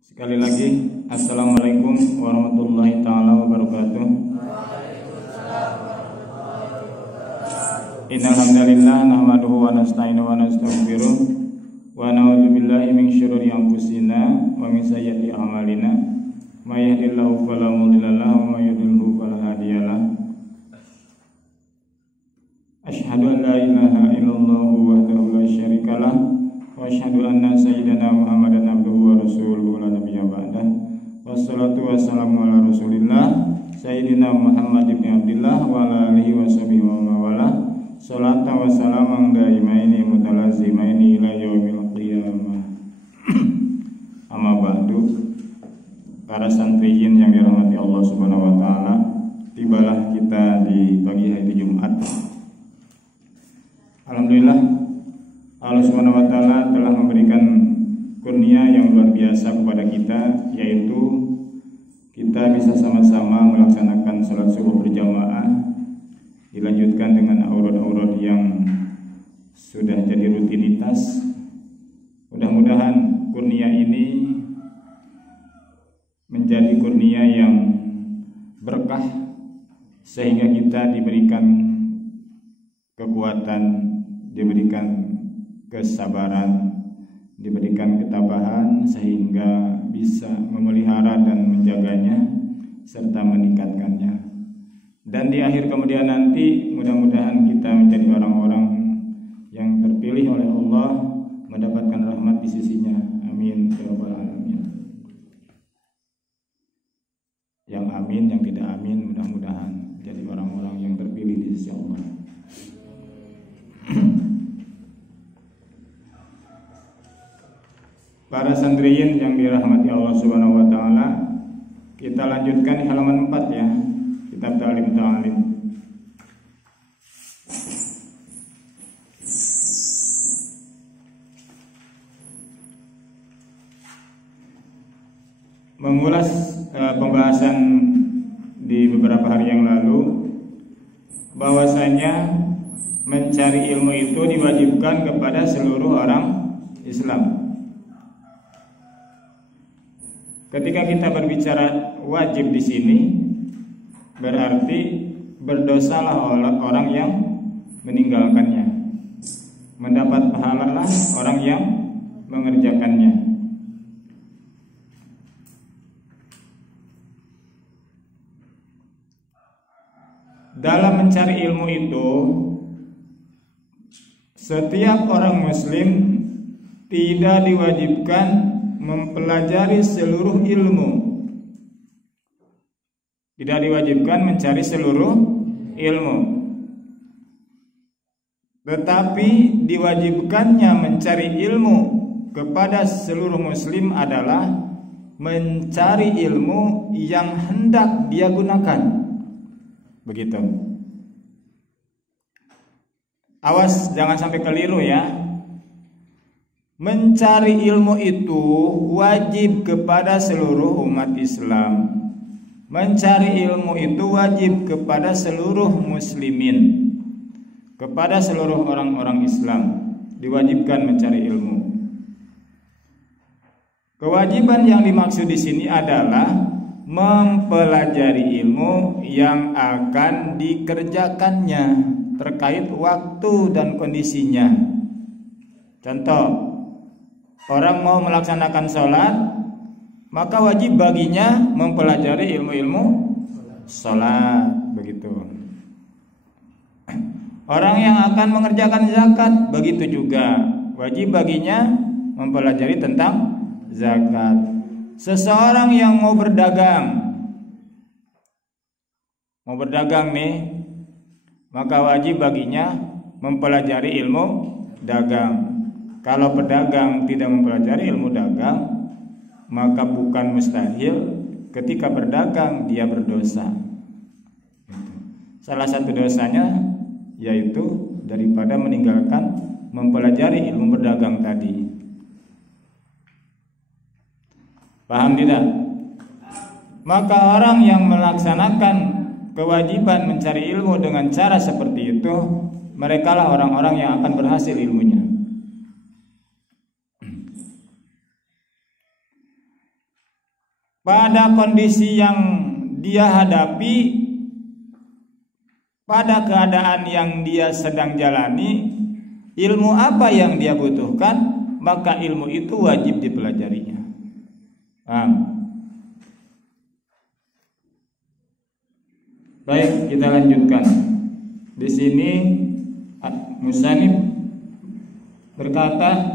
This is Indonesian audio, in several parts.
Sekali lagi, Assalamualaikum warahmatullahi ta'ala wabarakatuh. Innal hamdalillah nahmaduhu wa nasta'inuhu wa nastaghfiruh wa na'udzu billahi min syururi anfusina wa min sayyiati a'malina. May yahdihillahu fala mudilla lahu wa may yudlilhu fala hadiyalah. Asyhadu an la ilaha illallah wahdahu la syarikalah wa asyhadu anna sayyidana Muhammadan abduhu wa rasuluhu la nabiyya ba'dah. Wassalatu wassalamu ala Rasulillah sayyidina Muhammad ibn Abdillah wa ala alihi wa sahbihi wa mawala. Salata wa salamang daimaini mutalazimaini ila yaumil qiyamah. Amma ba'du. Para santriyin yang dirahmati Allah Subhanahu wa taala, tibalah kita di pagi hari Jumat. Alhamdulillah, Allah Subhanahu wa taala telah memberikan kurnia yang luar biasa kepada kita, yaitu kita bisa sama-sama melaksanakan salat subuh berjamaah, dilanjutkan dengan aurat-aurat yang sudah jadi rutinitas. Mudah-mudahan kurnia ini menjadi kurnia yang berkah, sehingga kita diberikan kekuatan, diberikan kesabaran, diberikan ketabahan, sehingga bisa memelihara dan menjaganya serta meningkatkannya. Dan di akhir kemudian nanti mudah-mudahan kita menjadi orang-orang yang terpilih oleh Allah, mendapatkan rahmat di sisinya. Amin ya rabbal alamin. Yang amin, yang tidak amin, mudah-mudahan jadi orang-orang yang terpilih di sisi Allah. Para santriyin yang dirahmati Allah Subhanahu wa taala, kita lanjutkan halaman 4 ya, kitab Ta'lim Ta'lim. Mengulas pembahasan di beberapa hari yang lalu, bahwasanya mencari ilmu itu diwajibkan kepada seluruh orang Islam. Ketika kita berbicara wajib di sini, berarti berdosalah orang yang meninggalkannya, mendapat pahalalah orang yang mengerjakannya. Dalam mencari ilmu itu, setiap orang muslim tidak diwajibkan mempelajari seluruh ilmu. Tidak diwajibkan mencari seluruh ilmu, tetapi diwajibkannya mencari ilmu kepada seluruh muslim adalah mencari ilmu yang hendak dia gunakan. Begitu. Awas jangan sampai keliru ya. Mencari ilmu itu wajib kepada seluruh umat Islam. Mencari ilmu itu wajib kepada seluruh muslimin, kepada seluruh orang-orang Islam diwajibkan mencari ilmu. Kewajiban yang dimaksud di sini adalah mempelajari ilmu yang akan dikerjakannya terkait waktu dan kondisinya. Contoh, orang mau melaksanakan sholat, maka wajib baginya mempelajari ilmu-ilmu sholat. Begitu. Orang yang akan mengerjakan zakat, begitu juga wajib baginya mempelajari tentang zakat. Seseorang yang mau berdagang nih, maka wajib baginya mempelajari ilmu dagang. Kalau pedagang tidak mempelajari ilmu dagang, maka bukan mustahil ketika berdagang dia berdosa. Salah satu dosanya yaitu daripada meninggalkan mempelajari ilmu berdagang tadi. Paham tidak? Maka orang yang melaksanakan kewajiban mencari ilmu dengan cara seperti itu, merekalah orang-orang yang akan berhasil ilmunya. pada kondisi yang dia hadapi, pada keadaan yang dia sedang jalani, ilmu apa yang dia butuhkan, maka ilmu itu wajib dipelajarinya. Paham? Baik, kita lanjutkan. Di sini musannif berkata,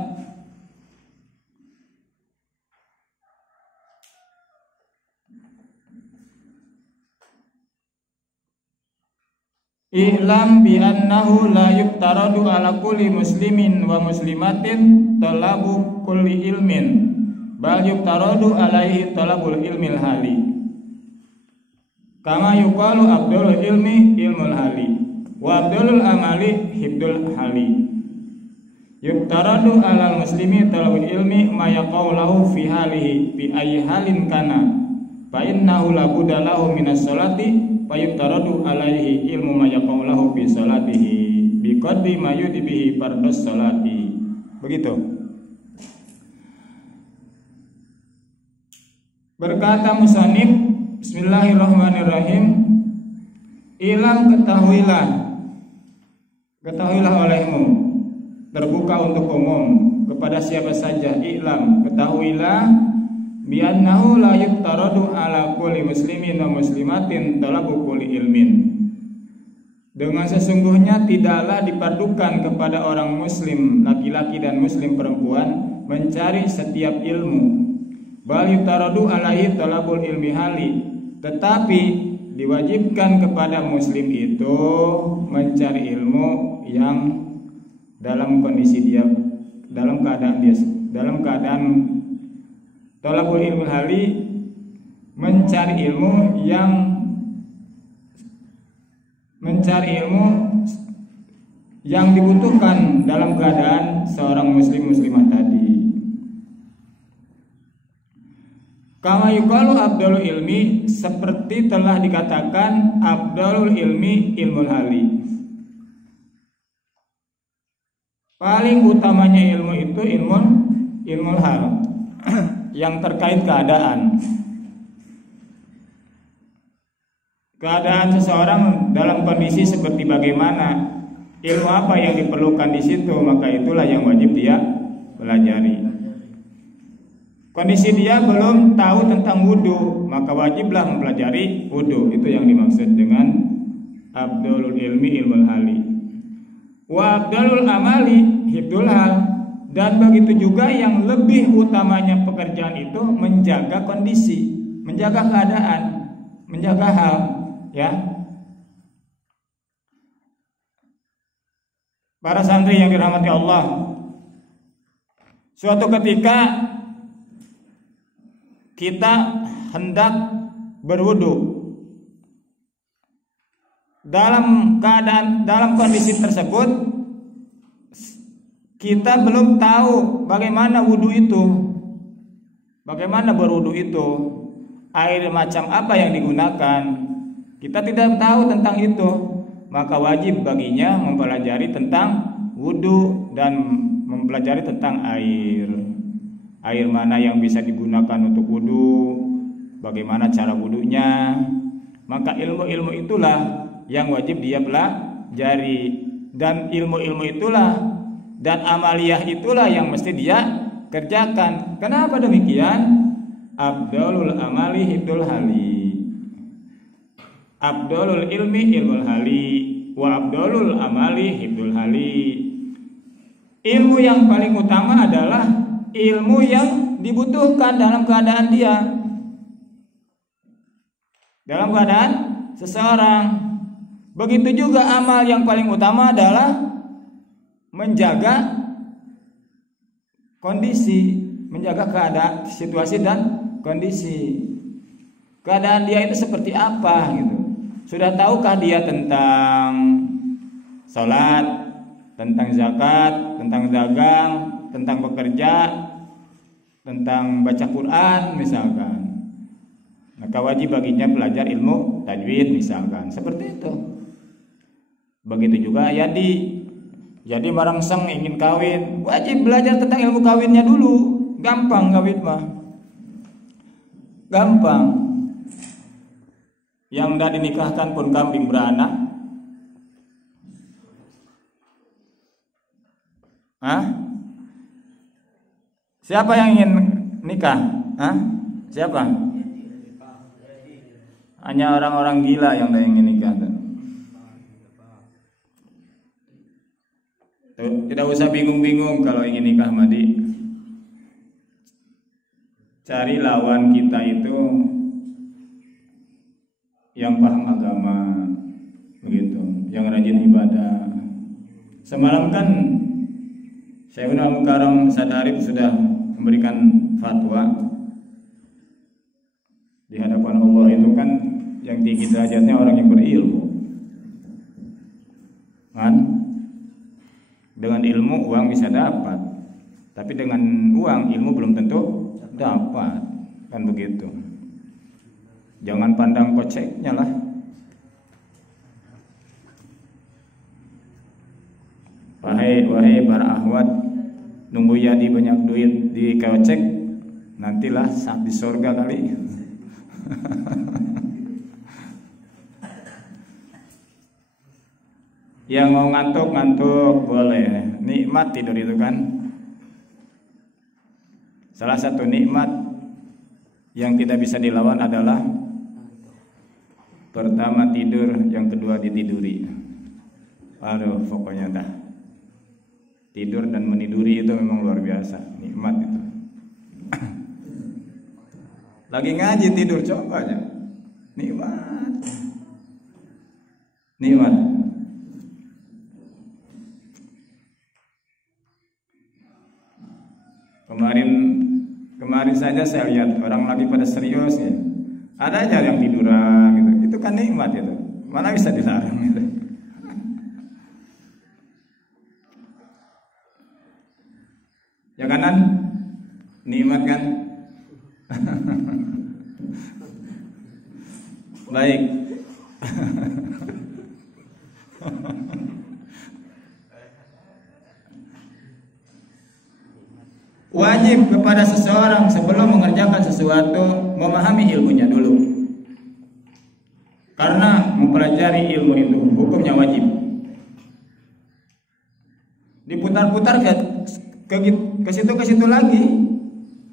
"I'lam bi annahu la yuftaradu ala kulli muslimin wa muslimatin talabu kulli ilmin, bal yuftaradu alaihi talabul ilmil hali. Kama yuqalu abdul ilmi ilmul hali, wa abdul amali hibdul hali. Yuftaradu alal muslimi talabul ilmi ma yaqaulahu fi halihi bi ayyi halin kana, fa innahu la budda lahu minas salati fayuftaradu alaihi ilmu ma yaqaulahu bi salatihi bi qadri ma yudbihi fardhus salati." Begitu. Berkata musannif, bismillahirrahmanirrahim, "Ilam, ketahuilah olehmu, terbuka untuk umum kepada siapa saja, i'lam, ketahuilah, bi'annahu la yuftaradu ala kulli muslimin wa muslimatin talabu kulli ilmin. Dengan sesungguhnya tidaklah dipadukan kepada orang muslim laki-laki dan muslim perempuan mencari setiap ilmu. Bal yuftaradu alaihi talabul ilmi hali, tetapi diwajibkan kepada muslim itu mencari ilmu yang dalam kondisi dia, dalam keadaan talabul ilmu hali, mencari ilmu yang dibutuhkan dalam keadaan seorang muslimah tadi. Kama yuqalu abdalul ilmi, seperti telah dikatakan abdalul ilmi ilmul hali. Paling utamanya ilmu itu ilmul hal yang terkait keadaan seseorang dalam kondisi seperti bagaimana, ilmu apa yang diperlukan di situ, maka itulah yang wajib dia pelajari. Kondisi dia belum tahu tentang wudu, maka wajiblah mempelajari wudu. Itu yang dimaksud dengan abdalul ilmi ilmul hali. Wa abdalul amali hibdul hal. Dan begitu juga yang lebih utamanya pekerjaan itu menjaga kondisi, menjaga keadaan, menjaga hal, ya. Para santri yang dirahmati Allah, suatu ketika kita hendak berwudu. Dalam kondisi tersebut kita belum tahu bagaimana wudu itu, bagaimana berwudu itu, air macam apa yang digunakan. Kita tidak tahu tentang itu, maka wajib baginya mempelajari tentang wudu dan mempelajari tentang air mana yang bisa digunakan untuk wudu, bagaimana cara wudunya. Maka ilmu-ilmu itulah yang wajib dia pelajari, dan ilmu-ilmu itulah dan amaliyah itulah yang mesti dia kerjakan. Kenapa demikian? Abdalul amali hibdul hali, abdalul ilmi ilmul hali, wa abdalul amali hibdul hali. Ilmu yang paling utama adalah ilmu yang dibutuhkan dalam keadaan dia, dalam keadaan seseorang. Begitu juga amal yang paling utama adalah menjaga kondisi, menjaga keadaan, situasi dan kondisi. Keadaan dia itu seperti apa gitu. Sudah tahukah dia tentang sholat, tentang zakat, tentang dagang, tentang bekerja, tentang baca Quran misalkan. Maka wajib baginya belajar ilmu tajwid misalkan. Seperti itu. Begitu juga jadi marangsang ingin kawin, wajib belajar tentang ilmu kawinnya dulu. Gampang kawin mah. Gampang. Yang tidak dinikahkan pun kambing beranak. Hah? Siapa yang ingin nikah? Hah? Siapa? Hanya orang-orang gila yang tidak ingin nikah. Tidak usah bingung-bingung kalau ingin nikah, Madi. Cari lawan kita itu yang paham agama, begitu, yang rajin ibadah. Semalam kan Syekhul Mukarram Sadarif sudah memberikan fatwa di hadapan Allah itu kan yang tinggi derajatnya orang yang berilmu, kan? Dengan ilmu uang bisa dapat, tapi dengan uang ilmu belum tentu dapat, kan begitu. Jangan pandang koceknya lah. Wahai para ahwat, nunggu jadi banyak duit di kocek, nantilah saat di surga kali. Yang mau ngantuk boleh, nikmat tidur itu kan. Salah satu nikmat yang tidak bisa dilawan adalah pertama tidur, yang kedua ditiduri. Aduh, pokoknya dah. Tidur dan meniduri itu memang luar biasa, nikmat itu. Lagi ngaji tidur, coba aja. Nikmat. Nikmat. Kemarin saja saya lihat orang lagi pada serius ya. Ada aja yang tiduran gitu. Itu kan nikmat itu. Mana bisa dilarang gitu. Ya kanan nikmat kan? Baik. Wajib kepada seseorang sebelum mengerjakan sesuatu memahami ilmunya dulu. Karena mempelajari ilmu itu hukumnya wajib. Diputar-putar ke situ lagi,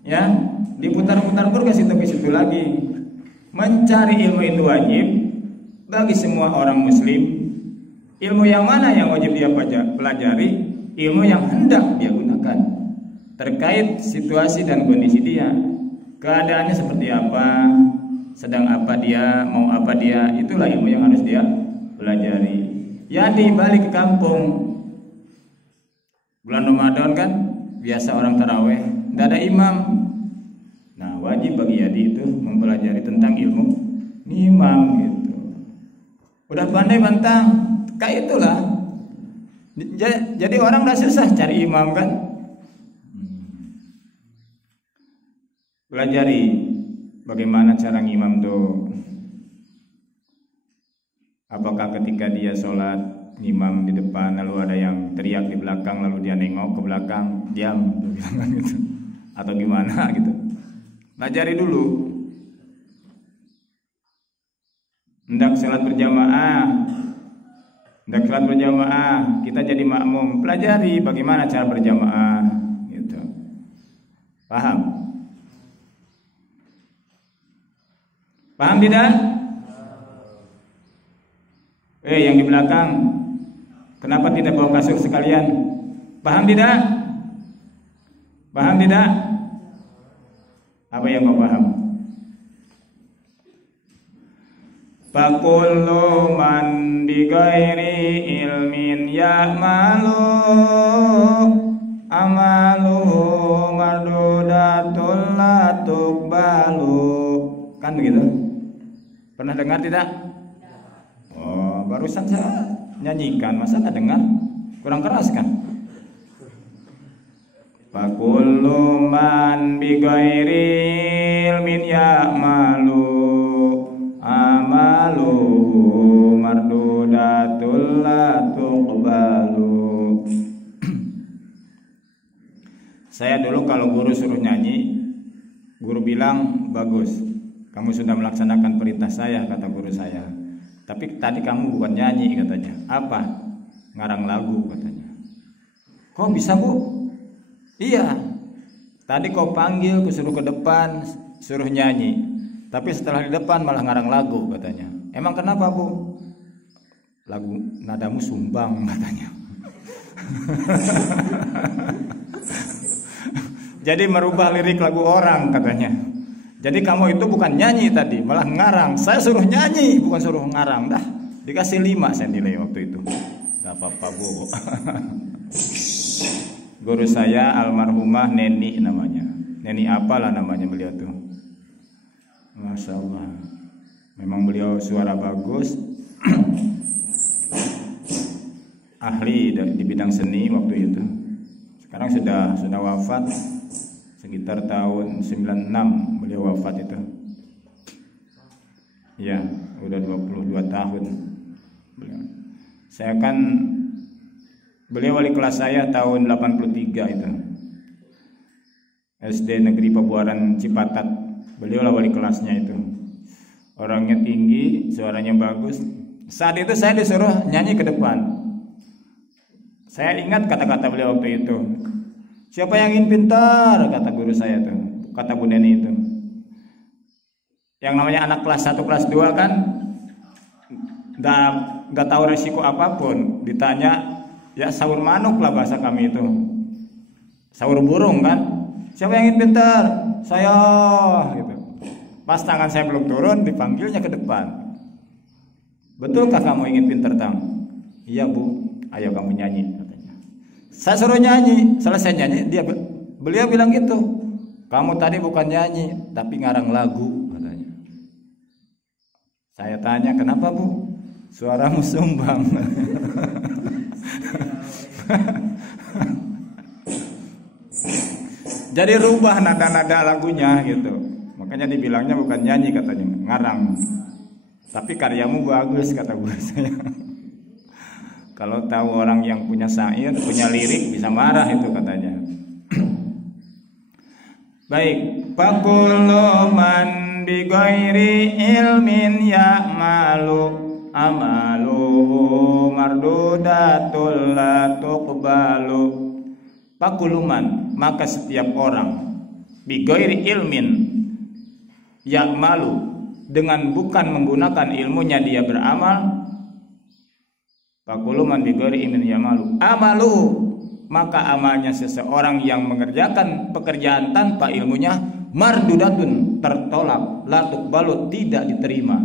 ya, diputar-putar pun ke situ lagi. Mencari ilmu itu wajib bagi semua orang muslim. Ilmu yang mana yang wajib dia pelajari? Ilmu yang hendak dia gunakan terkait situasi dan kondisi dia, keadaannya seperti apa, sedang apa dia, mau apa dia, itulah ilmu yang harus dia pelajari. Jadi balik ke kampung, bulan Ramadan kan biasa orang taraweh, tidak ada imam. Nah, wajib bagi Yadi itu mempelajari tentang ilmu imam gitu. Udah pandai bantang, kayak itulah. Jadi orang udah susah cari imam kan. Pelajari bagaimana cara ngimam tuh. Apakah ketika dia sholat ngimam di depan lalu ada yang teriak di belakang lalu dia nengok ke belakang, diam gitu. Atau gimana gitu. Pelajari dulu. Hendak sholat berjamaah, kita jadi makmum, pelajari bagaimana cara berjamaah gitu. Paham? Paham tidak? Yang di belakang, kenapa tidak bawa kasur sekalian? Paham tidak? Paham tidak? Apa yang kau paham? Fakullu man bi ghairi ilmin ya'malu amaluhu mardudatul la tuqbalu. Kan begitu? Pernah dengar tidak? Oh, barusan saya nyanyikan, masa nggak dengar? Kurang keras kan? Fakullu man bi ghairi ilmin ya'malu amaluhu mardudatul la tuqbalu. Saya dulu kalau guru suruh nyanyi, guru bilang bagus. Kamu sudah melaksanakan perintah saya, kata guru saya. Tapi tadi kamu bukan nyanyi katanya. Apa? Ngarang lagu katanya. Kok bisa, Bu? Iya. Tadi kau panggil, kusuruh ke depan, suruh nyanyi. Tapi setelah di depan malah ngarang lagu katanya. Emang kenapa, Bu? Lagu nadamu sumbang katanya. Jadi merubah lirik lagu orang katanya. Jadi kamu itu bukan nyanyi tadi, malah ngarang. Saya suruh nyanyi, bukan suruh ngarang. Dah, dikasih 5 saya nilai waktu itu. Gak apa-apa, Bu. Guru saya almarhumah Neni namanya. Neni apalah namanya beliau tuh. Masya Allah. Memang beliau suara bagus. Ahli di bidang seni waktu itu. Sekarang sudah wafat. Sekitar tahun 96 beliau wafat itu. Ya, udah 22 tahun. Saya kan beliau wali kelas saya tahun 83 itu. SD Negeri Pabuaran Cipatat. Beliau lah wali kelasnya itu. Orangnya tinggi, suaranya bagus. Saat itu saya disuruh nyanyi ke depan. Saya ingat kata-kata beliau waktu itu. Siapa yang ingin pintar, kata guru saya tuh, kata Bu Neni itu. Yang namanya anak kelas 1, kelas 2 kan nggak tahu resiko apapun. Ditanya, ya sahur manuk lah bahasa kami itu. Sahur burung kan. Siapa yang ingin pintar? Saya gitu. Pas tangan saya belum turun, dipanggilnya ke depan. Betulkah kamu ingin pintar, Tang? Iya, Bu. Ayo kamu nyanyi. Saya suruh nyanyi, selesai nyanyi beliau bilang gitu. Kamu tadi bukan nyanyi, tapi ngarang lagu katanya. Saya tanya, kenapa, Bu? Suaramu sumbang. Jadi rubah nada-nada lagunya gitu. Makanya dibilangnya bukan nyanyi katanya, ngarang. Tapi karyamu bagus kata guru saya. Kalau tahu orang yang punya syair, punya lirik bisa marah itu katanya. Baik, fakullu man bi ghairi ilmin ya'malu amaluhu mardudatul la tuqbalu. Fakullu man, maka setiap orang bi ghairi ilmin ya'malu, dengan bukan menggunakan ilmunya dia beramal. Fakuluman bigori imin yamalu amalu, maka amalnya seseorang yang mengerjakan pekerjaan tanpa ilmunya mardudatun, tertolak, latuk balut, tidak diterima.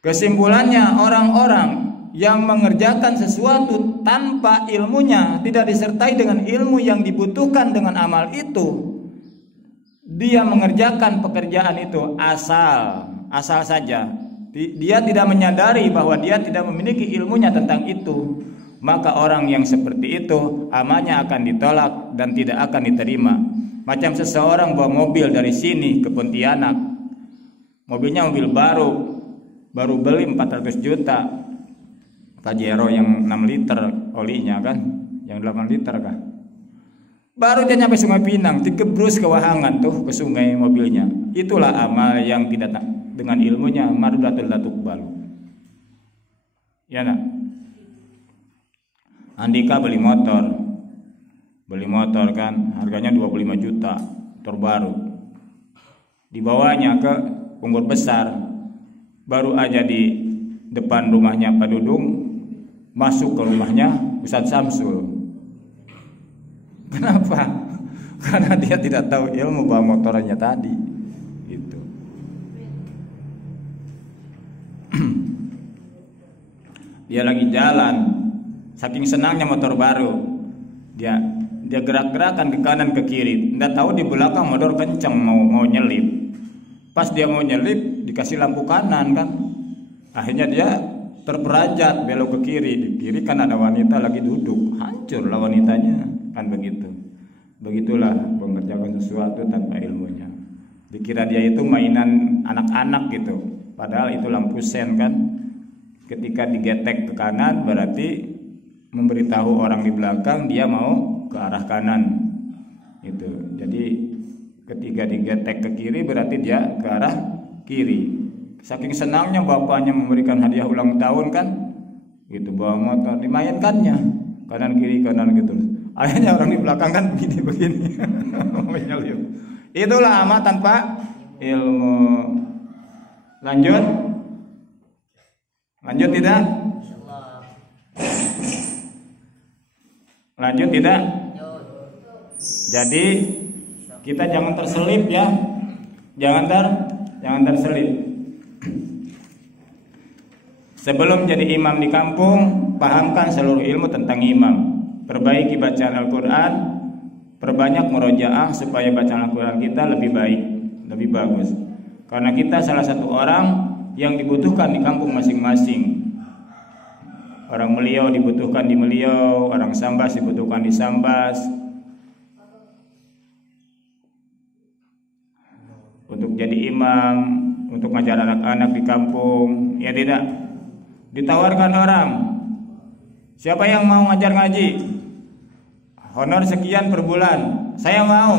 Kesimpulannya, orang-orang yang mengerjakan sesuatu tanpa ilmunya, tidak disertai dengan ilmu yang dibutuhkan dengan amal itu, dia mengerjakan pekerjaan itu asal saja. Dia tidak menyadari bahwa dia tidak memiliki ilmunya tentang itu, maka orang yang seperti itu amalnya akan ditolak dan tidak akan diterima. Macam seseorang bawa mobil dari sini ke Pontianak, mobilnya mobil baru beli 400 juta, Pajero yang 6 liter olinya kan, yang 8 liter kan. Baru dia nyampe Sungai Pinang, digebrus ke Wahangan tuh ke sungai mobilnya. Itulah amal yang tidak dengan ilmunya mardudatul la tuqbalu. Ya nak. Andika beli motor kan, harganya 25 juta, terbaru. Dibawanya ke Punggur Besar, baru aja di depan rumahnya Pak Dudung, masuk ke rumahnya Ustadz Samsul. Kenapa? Karena dia tidak tahu ilmu bawa motornya tadi. Gitu. Dia lagi jalan, saking senangnya motor baru, dia gerak-gerakan ke kanan ke kiri. Nggak tahu di belakang motor kenceng mau nyelip. Pas dia mau nyelip, dikasih lampu kanan kan. Akhirnya dia terperajat belok ke kiri. Di kiri kan ada wanita lagi duduk, hancur lah wanitanya. Kan begitu. Begitulah mengerjakan sesuatu tanpa ilmunya. Dikira dia itu mainan anak-anak gitu. Padahal itu lampu sen kan. Ketika digetek ke kanan berarti memberitahu orang di belakang dia mau ke arah kanan. Itu. Jadi Ketika digetek ke kiri berarti dia ke arah kiri. Saking senangnya bapaknya memberikan hadiah ulang tahun kan, gitu, bawa motor dimainkannya kanan kiri gitu. Akhirnya orang di belakang kan begini. Itulah amal tanpa ilmu. Lanjut tidak? Lanjut tidak? Jadi kita jangan terselip ya, jangan terselip. Sebelum jadi imam di kampung, pahamkan seluruh ilmu tentang imam. Perbaiki bacaan Al-Quran, perbanyak murojaah supaya bacaan Al-Quran kita lebih baik, lebih bagus. Karena kita salah satu orang yang dibutuhkan di kampung masing-masing. Orang Meliau dibutuhkan di Meliau, orang Sambas dibutuhkan di Sambas. Untuk jadi imam, untuk ngajar anak-anak di kampung, ya tidak. Ditawarkan orang, siapa yang mau ngajar ngaji? Honor sekian per bulan, saya mau.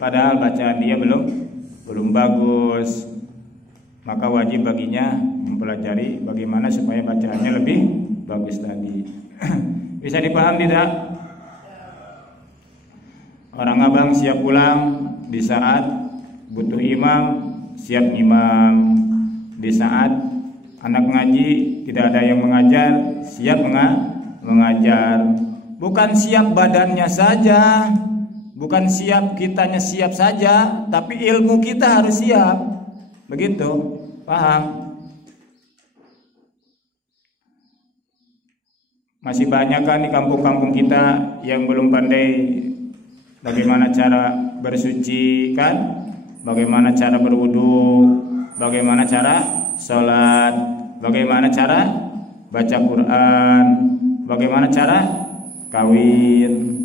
Padahal bacaan dia belum bagus. Maka wajib baginya mempelajari bagaimana supaya bacaannya lebih bagus tadi. Bisa dipaham tidak? Orang abang siap pulang di saat butuh imam, siap imam. Di saat anak ngaji tidak ada yang mengajar, siap mengajar. Bukan siap badannya saja, bukan siap kitanya siap saja, tapi ilmu kita harus siap. Begitu, paham? Masih banyak kan di kampung-kampung kita yang belum pandai bagaimana cara bersuci kan, bagaimana cara berwudu, bagaimana cara sholat, bagaimana cara baca Quran, bagaimana cara kawin.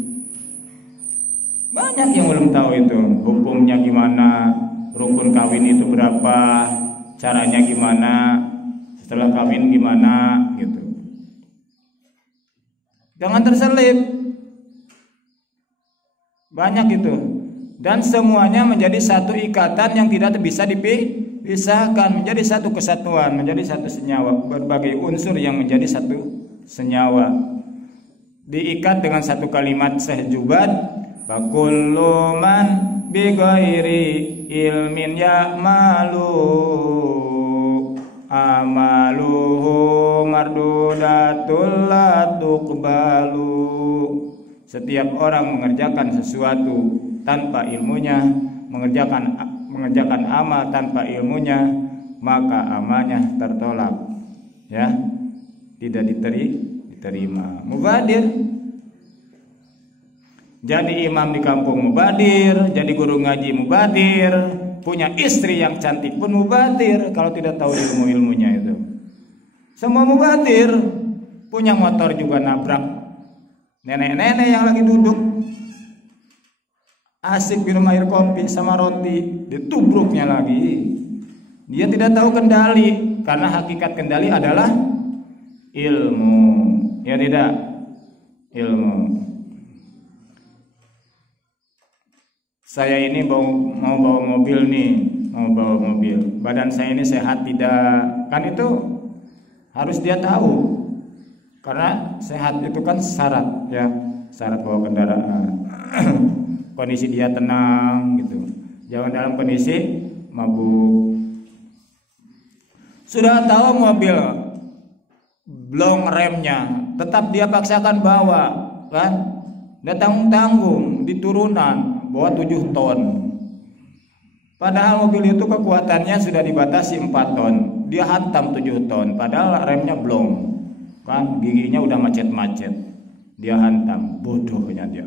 Banyak yang belum tahu itu, hukumnya gimana, rukun kawin itu berapa, caranya gimana, setelah kawin gimana gitu. Jangan terselip. Banyak itu. Dan semuanya menjadi satu ikatan yang tidak bisa dipisahkan, menjadi satu kesatuan, menjadi satu senyawa. Berbagai unsur yang menjadi satu senyawa diikat dengan satu kalimat sehjubat. Fakullu man bi ghairi ilmin ya'malu amaluhu mardudatul la tuqbalu. Setiap orang mengerjakan sesuatu tanpa ilmunya, mengerjakan amal tanpa ilmunya, maka amalnya tertolak, ya, tidak diterima. Mubadir. Jadi imam di kampung mubadir, jadi guru ngaji mubadir, punya istri yang cantik pun mubadir kalau tidak tahu ilmu-ilmunya itu. Semua mubadir. Punya motor juga nabrak nenek-nenek yang lagi duduk asik minum air kopi sama roti, ditubruknya lagi. Dia tidak tahu kendali, karena hakikat kendali adalah ilmu. Ya tidak? Ilmu. Saya ini mau bawa mobil nih, badan saya ini sehat tidak? Kan itu harus dia tahu. Karena sehat itu kan syarat, ya, syarat bawa kendaraan. Kondisi dia tenang gitu. Jangan dalam kondisi mabuk. Sudah tahu mobil blong remnya, tetap dia paksakan bawa, kan? Nggak tanggung-tanggung di turunan. Bawa 7 ton. Padahal mobil itu kekuatannya sudah dibatasi 4 ton. Dia hantam 7 ton. Padahal remnya blong, kan, giginya udah macet-macet. Dia hantam, bodohnya dia.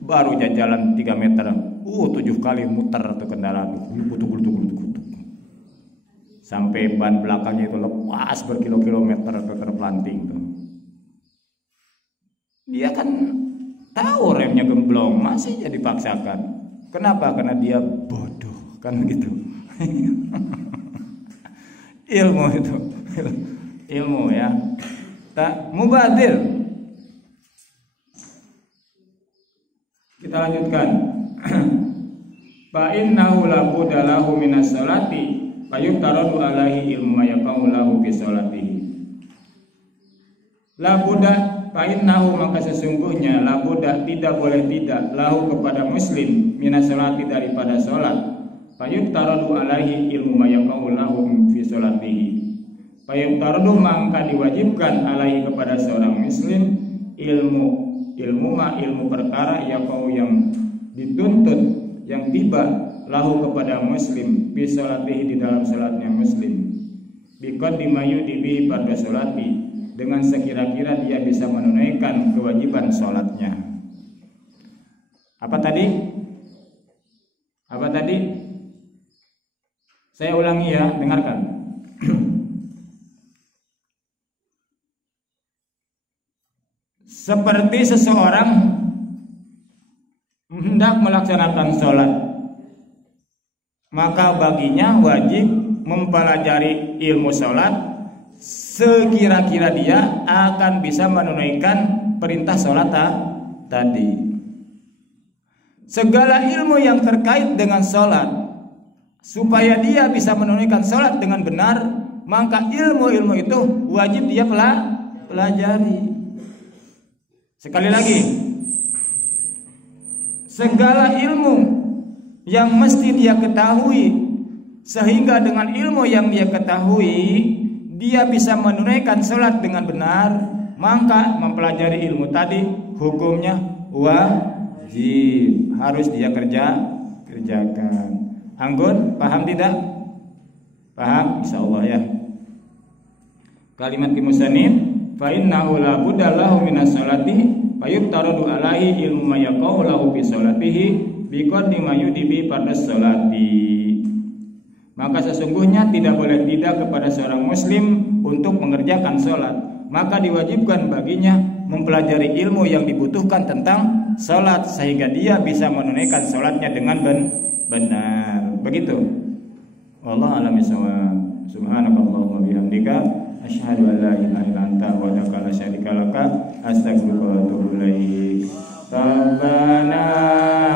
Baru jalan 3 meter, 7 kali muter tuh kendaraan, gulutuk. Sampai ban belakangnya itu lepas berkilo-kilometer tuh terpelanting tuh. Dia kan tahu remnya gemblong, masih jadi dipaksakan. Kenapa? Karena dia bodoh, kan begitu. Ilmu itu, ilmu, ya. Tak mubadir. Kita lanjutkan. fa innahu la budda lahu minas sholati fayuftaradu alaihi ilmu ma yaqau lahu fi sholatihi. La budda fa innahu, maka sesungguhnya la budda tidak boleh tidak lahu kepada muslim minas sholati daripada salat, fayuftaradu alaihi ilmu ma yaqau lahu fi sholatihi. Fayuftaradu, maka diwajibkan alaihi kepada seorang muslim ilmu perkara yaqau yang dituntut, yang tiba lahu kepada muslim fi sholatihi di dalam salatnya muslim, biqadri mayudibi pada sholati, dengan sekira-kira dia bisa menunaikan kewajiban sholatnya. Apa tadi? Saya ulangi ya, dengarkan. Seperti seseorang hendak melaksanakan sholat, maka baginya wajib mempelajari ilmu sholat sekira-kira dia akan bisa menunaikan perintah sholat tadi. Segala ilmu yang terkait dengan sholat, supaya dia bisa menunaikan sholat dengan benar, maka ilmu-ilmu itu wajib dia pelajari. Sekali lagi, segala ilmu yang mesti dia ketahui, sehingga dengan ilmu yang dia ketahui dia bisa menunaikan sholat dengan benar, maka mempelajari ilmu tadi hukumnya wajib, harus dia kerjakan. Anggun, paham tidak? Paham? Insyaallah ya. Kalimat musannif, fa innahu la budda lahu minas sholati fayuftaradu alaihi ilmu ma yaqau lahu fi sholatihi biqadri ma yudibi pada sholati. Maka sesungguhnya tidak boleh tidak kepada seorang muslim untuk mengerjakan sholat, maka diwajibkan baginya mempelajari ilmu yang dibutuhkan tentang sholat, sehingga dia bisa menunaikan sholatnya dengan benar. Begitu. Wallahu a'lam bishawab. Subhanakallahumma bihamdika asyhadu an la ilaha illa anta wahdaka la syarika laka astaghfiruka wa atubu ilaik. Rabbana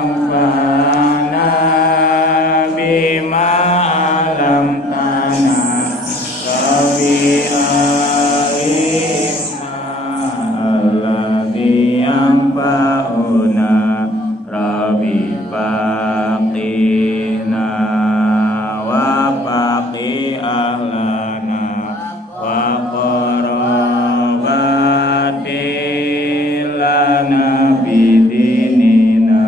anfa'na bima bidinina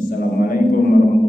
Wassalamualaikum warahmatullahi wabarakatuh.